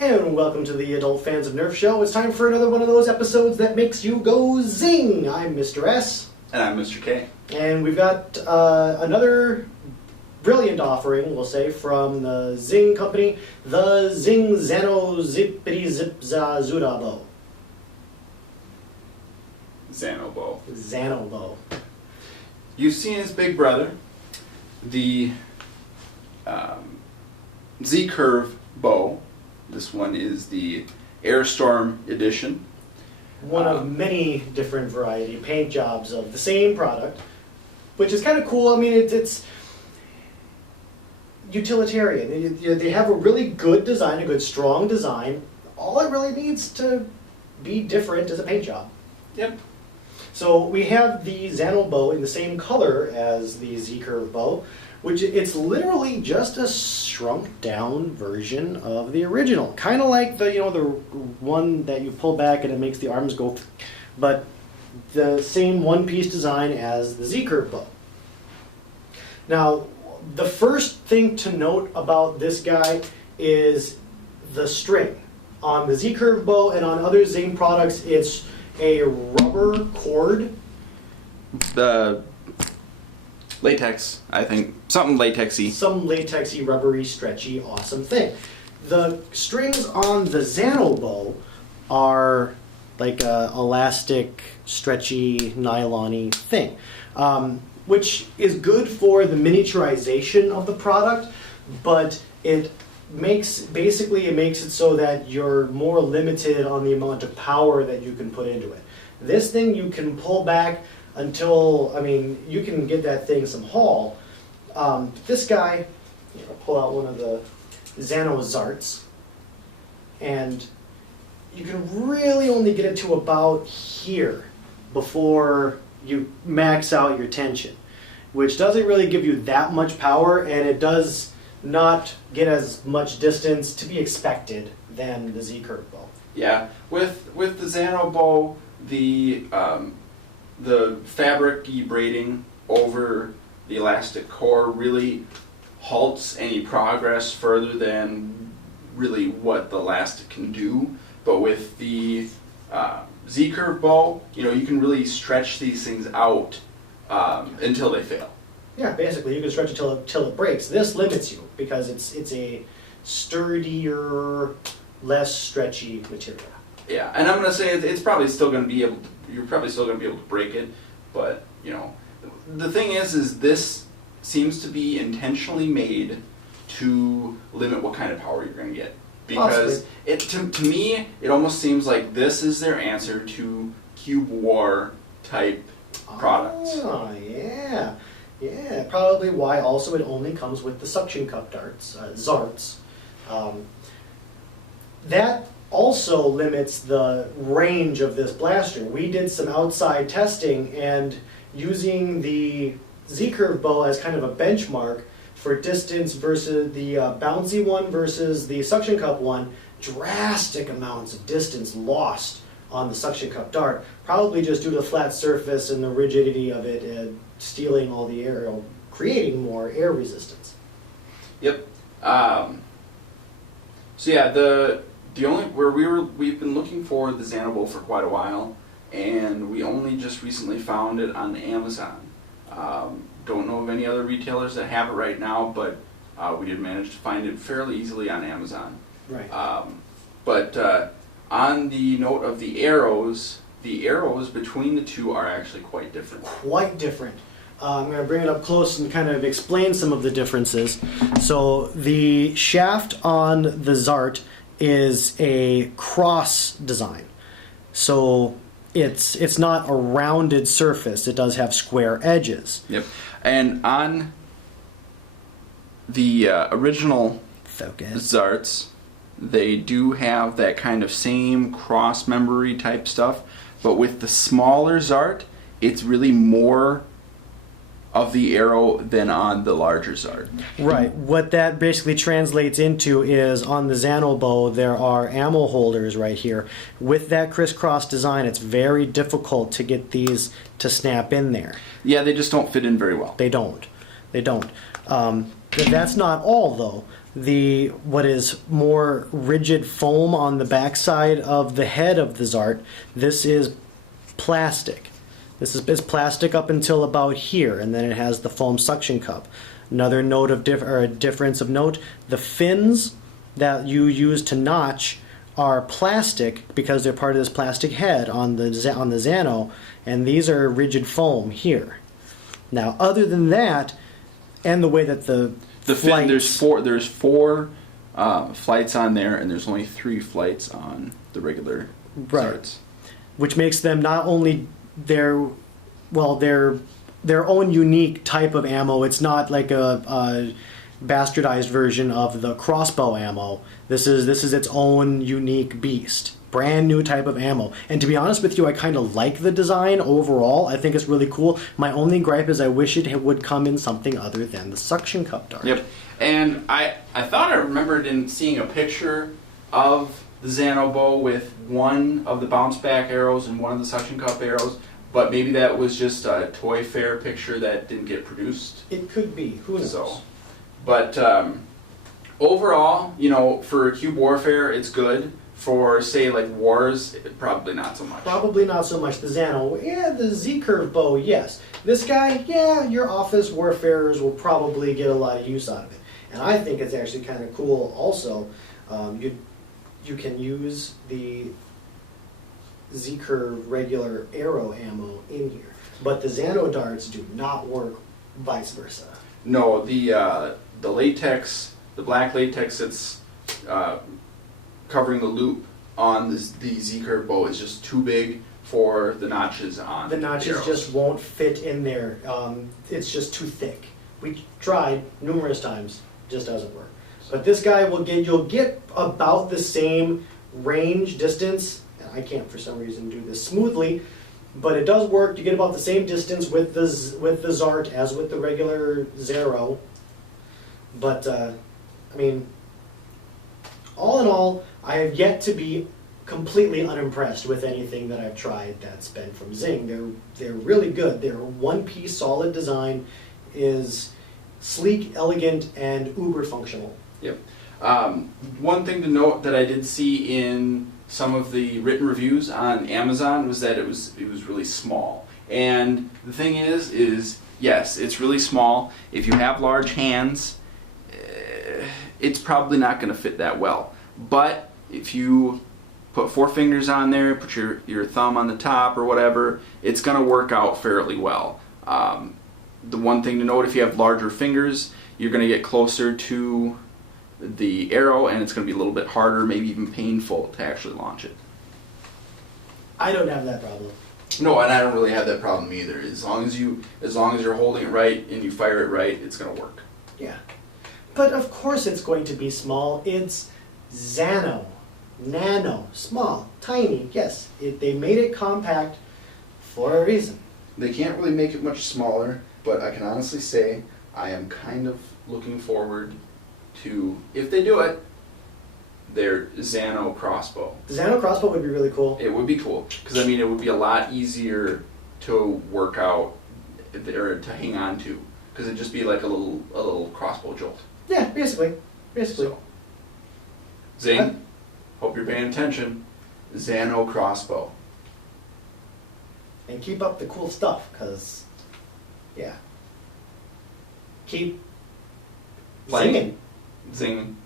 And welcome to the Adult Fans of Nerf Show. It's time for another one of those episodes that makes you go zing. I'm Mr. S. And I'm Mr. K. And we've got another brilliant offering, we'll say, from the Zing company, the Zing Zano Bow. Zano Bow. Zano Bow. You've seen his big brother, the Z-Curve bow. This one is the Airstorm edition. One of many different variety paint jobs of the same product, which is kind of cool. I mean, it's utilitarian. They have a really good design, a good strong design. All it really needs to be different is a paint job. Yep. So we have the Zano bow in the same color as the Z-Curve bow, which it's literally just a shrunk down version of the original. Kind of like the the one that you pull back and it makes the arms go, but the same one-piece design as the Z-Curve bow. Now, the first thing to note about this guy is the string. On the Z-Curve bow and on other Zing products, it's a rubber cord. The latex, I think. Something latexy. Some latexy, rubbery, stretchy, awesome thing. The strings on the Zano bow are like a elastic, stretchy, nylon-y thing, which is good for the miniaturization of the product, but it makes it so that you're more limited on the amount of power that you can put into it. This thing you can pull back until, I mean, you can get that thing some haul. This guy, I'll pull out one of the Zano Zarts, and you can really only get it to about here before you max out your tension, which doesn't really give you that much power, and it does not get as much distance to be expected than the Z-Curve bow. Yeah, with the Zano bow, the fabric-y braiding over the elastic core really halts any progress further than really what the elastic can do. But with the Z-Curve bow, you can really stretch these things out until they fail. Yeah, basically you can stretch it till it breaks. This limits you because it's a sturdier, less stretchy material. Yeah, and I'm gonna say it's probably still gonna be able to. You're probably still gonna be able to break it, but the thing is this seems to be intentionally made to limit what kind of power you're gonna get, because to me it almost seems like this is their answer to Cube War type products. Oh yeah. Yeah, probably why also it only comes with the suction cup darts, Zarts. That also limits the range of this blaster. We did some outside testing, and using the Z-Curve bow as kind of a benchmark for distance versus the bouncy one versus the suction cup one, drastic amounts of distance lost on the suction cup dart, probably just due to the flat surface and the rigidity of it stealing all the air, creating more air resistance. Yep. So yeah, the only we've been looking for the Zano Bow for quite a while, and we only just recently found it on Amazon. Don't know of any other retailers that have it right now, but we did manage to find it fairly easily on Amazon. Right. But on the note of the arrows between the two are actually quite different. Quite different. I'm going to bring it up close and kind of explain some of the differences. So the shaft on the Zart is a cross design. So it's not a rounded surface. It does have square edges. Yep. And on the original Zarts, they do have that kind of same cross-membery type stuff, but with the smaller Zart, it's really more of the arrow than on the larger Zart. Right. What that basically translates into is on the Zano bow, there are ammo holders right here. With that crisscross design, it's very difficult to get these to snap in there. Yeah, they just don't fit in very well. They don't. That's not all, though. the what is more rigid foam on the backside of the head of the Zart. This is plastic. This is plastic up until about here, and then it has the foam suction cup. Another note of difference of note: the fins that you use to notch are plastic because they're part of this plastic head on the Zano, and these are rigid foam here. Now, other than that, and the way that the fin, there's four flights on there, and there's only 3 flights on the regular Zarts. Which makes them not only their own unique type of ammo. It's not like a bastardized version of the crossbow ammo. This is its own unique beast. Brand new type of ammo. And to be honest with you, I kind of like the design overall. I think it's really cool. My only gripe is I wish it would come in something other than the suction cup dart. Yep. And I thought I remembered in seeing a picture of the Zano Bow with one of the bounce back arrows and one of the suction cup arrows, but maybe that was just a Toy Fair picture that didn't get produced. It could be. Who knows? So, but overall, you know, for Cube Warfare, it's good. For, say, like Wars, probably not so much. Probably not so much. The Zano, yeah, the Z-curve bow, yes. This guy, yeah, your office warfarers will probably get a lot of use out of it. And I think it's actually kind of cool also. You can use the Z-curve regular arrow ammo in here. But the Zano darts do not work vice versa. No, the latex, the black latex that's covering the loop on the Z-curve bow is just too big for the notches on the notches arrows. Just won't fit in there. It's just too thick. We tried numerous times, just doesn't work. But this guy you'll get about the same range distance. And I can't for some reason do this smoothly, but it does work. You get about the same distance with the Zart as with the regular Zero. But I mean, all in all, I have yet to be completely unimpressed with anything that I've tried that's been from Zing. They're really good. Their one-piece solid design is sleek, elegant, and uber functional. Yep. One thing to note that I did see in some of the written reviews on Amazon was that it was really small. And the thing is yes, it's really small. If you have large hands, it's probably not going to fit that well. But if you put 4 fingers on there, put your thumb on the top or whatever, it's going to work out fairly well. The one thing to note, if you have larger fingers, you're going to get closer to the arrow and it's going to be a little bit harder, maybe even painful to actually launch it. I don't have that problem. No, and I don't really have that problem either. As long as you're holding it right and you fire it right, it's going to work. Yeah. But of course it's going to be small. It's Zano. Nano. Small. Tiny. Yes. They made it compact for a reason. They can't really make it much smaller, but I can honestly say I am kind of looking forward to, if they do it, their Zano crossbow. The Zano crossbow would be really cool. It would be cool, because I mean it would be a lot easier to work out or to hang on to, because it'd just be like a little crossbow jolt. Yeah, basically. So, Zing, hope you're paying attention. Zano crossbow. And keep up the cool stuff, because, yeah. Keep zinging. Zing.